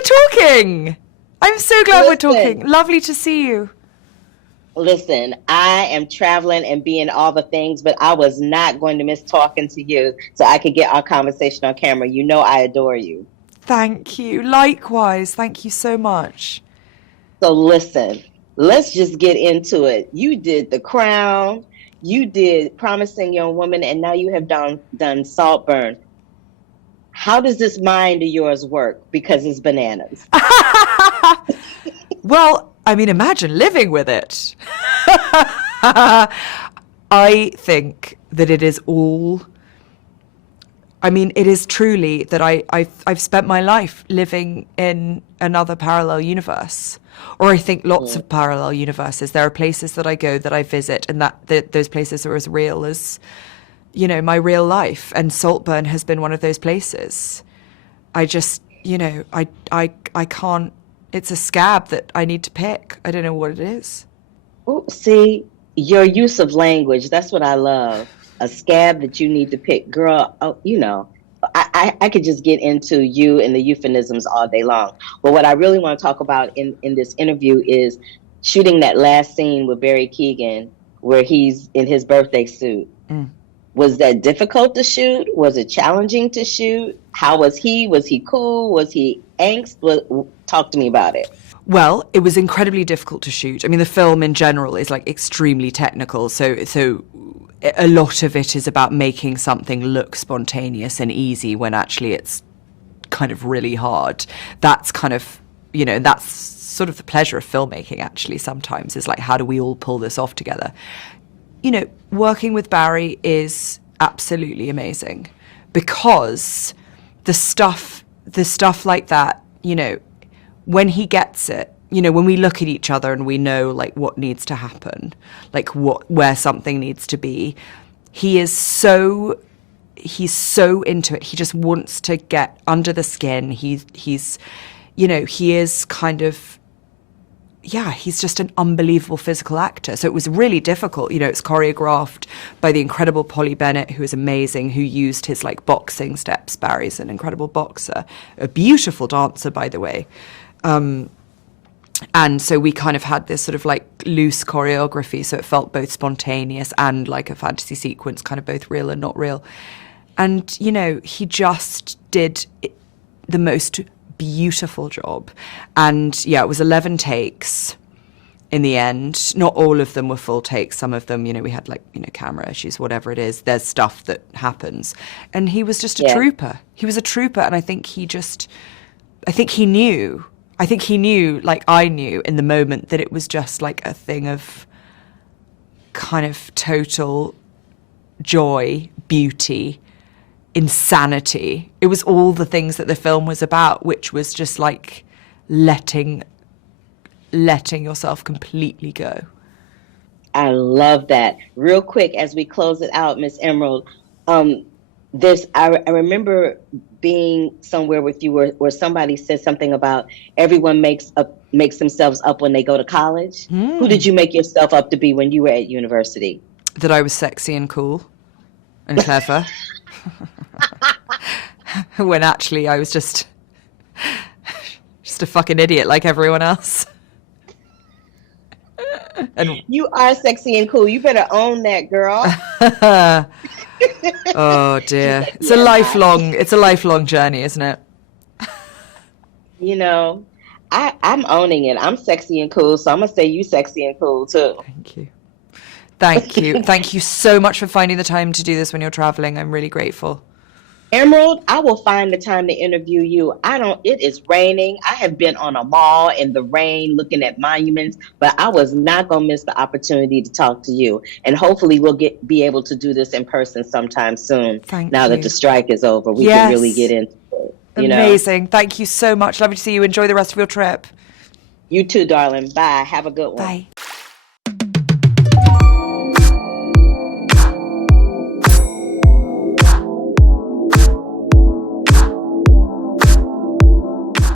we're talking. I'm so glad we're Listen. talking. Lovely to see you. Listen, I am traveling and being all the things, but I was not going to miss talking to you so I could get our conversation on camera. You know I adore you. Thank you. Likewise. Thank you so much. So listen, let's just get into it. You did The Crown, you did Promising Young Woman, and now you have done Saltburn. How does this mind of yours work? Because it's bananas. Well, I mean, imagine living with it. I think that it is all... I mean, it is truly that I've spent my life living in another parallel universe. Or I think lots of parallel universes. There are places that I go, that I visit, and those places are as real as, you know, my real life. And Saltburn has been one of those places. I just, you know, I can't... It's a scab that I need to pick. I don't know what it is. Oh, see, your use of language, that's what I love. A scab that you need to pick. Girl, you know, I could just get into you and the euphemisms all day long. But what I really want to talk about in this interview is shooting that last scene with Barry Keoghan where he's in his birthday suit. Was that difficult to shoot? Was it challenging to shoot? How was he? Was he cool? Was he angst? Talk to me about it. Well, it was incredibly difficult to shoot. I mean, the film in general is like extremely technical. So a lot of it is about making something look spontaneous and easy when actually it's kind of really hard. That's kind of, you know, that's sort of the pleasure of filmmaking actually sometimes, is like, how do we all pull this off together? You know, working with Barry is absolutely amazing because the stuff like that, you know, when he gets it, you know, when we look at each other and we know like what needs to happen, like where something needs to be, he's so into it. He just wants to get under the skin. He's, you know, he is kind of, yeah, he's just an unbelievable physical actor. So it was really difficult. You know, it's choreographed by the incredible Polly Bennett, who is amazing, who used his like boxing steps. Barry's an incredible boxer, a beautiful dancer, by the way. And so we kind of had this sort of like loose choreography. So it felt both spontaneous and like a fantasy sequence, kind of both real and not real. And, you know, he just did the most beautiful job. And yeah, it was 11 takes in the end. Not all of them were full takes. Some of them, you know, we had like, you know, camera issues, whatever it is. There's stuff that happens. And he was just a trooper. He was a trooper. And I think he knew, like I knew in the moment, that it was just like a thing of kind of total joy, beauty, insanity. It was all the things that the film was about, which was just like letting yourself completely go. I love that. Real quick, as we close it out, Miss Emerald, I remember being somewhere with you where somebody said something about everyone makes themselves up when they go to college. Who did you make yourself up to be when you were at university? That I was sexy and cool and clever. When actually I was just a fucking idiot like everyone else. And you are sexy and cool. You better own that, girl. Oh dear. It's a lifelong journey, isn't it? You know, I'm owning it. I'm sexy and cool, so I'm gonna say you sexy and cool too. Thank you. Thank you so much for finding the time to do this when you're traveling. I'm really grateful. Emerald, I will find the time to interview you. It is raining. I have been on a mall in the rain looking at monuments, but I was not going to miss the opportunity to talk to you. And hopefully we'll be able to do this in person sometime soon. Now that the strike is over, we can really get into it. Amazing. Thank you so much. Lovely to see you. Enjoy the rest of your trip. You too, darling. Bye. Have a good one. Bye.